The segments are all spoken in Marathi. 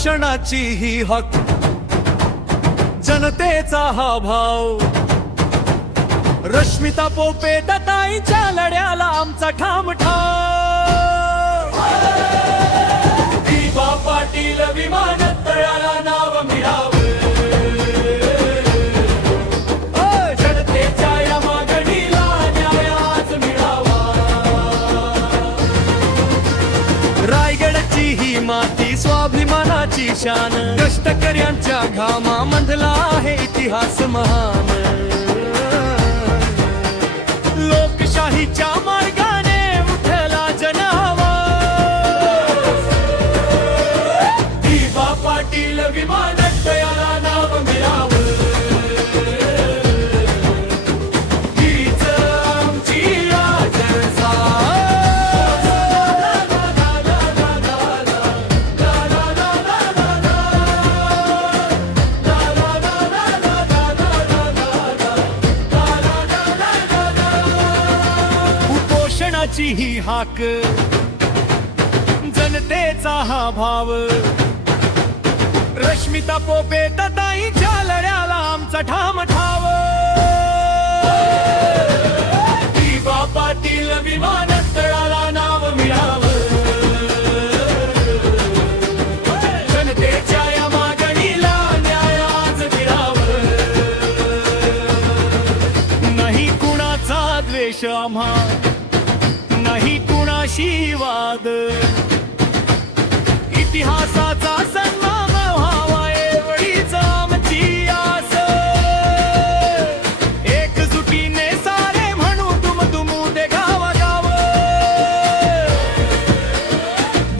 उपोषणाची ही हक, जनतेचा हा भाव, रश्मिता पोपे ताईंच्या लढ्याला आमचा ठाम ठाव। दिबा पाटील विमानतळाला नाव मिळावं, जनतेच्या या मागणीला न्याय आज मिळावा। रायगडची ही माती स्वाभिमानाची शान, कष्टकऱ्यांच्या घामामधला आहे इतिहास महान। लोकशाहीच्या मार्गाने उठला जनआवाज, दिबा पाटील विमानतळाला नाव मिळावं, हीच आमची राजसाज। उपोषणाची ही हाक, जनतेचा हा भाव, रश्मिता पोपे ताईंच्या लढ्याला आमचा ठाम ठाव। दिबा पाटील विमानतळाला नाव मिळावं, जनतेच्या या मागणीला न्याय आज मिळावं। नाही कुणाचा द्वेष आम्हा, नाही कुणाशी वाद, इतिहासाचा सन्मान व्हावा एवढीच आमची आस। एकजुटीने सारे म्हणू दुमदुमू दे गावागाव,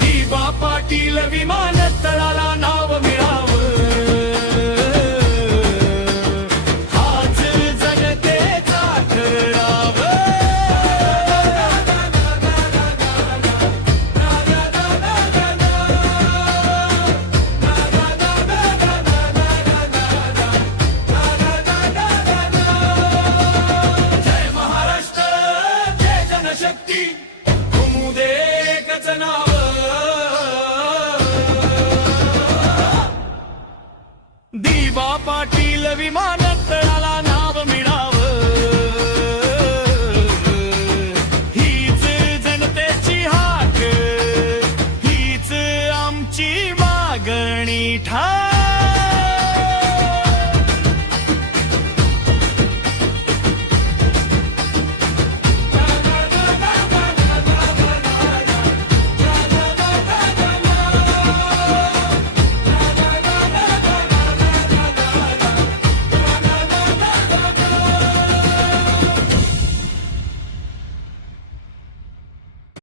दिबा पाटील विमानतळाला नाव मिळावं, हाच जनतेचा ठराव। शक्ती घुमू दे एकच नाव, दिबा पाटील विमानतळाला नाव मिळावं, हीच जनतेची हाक, हीच आमची मागणी ठाम।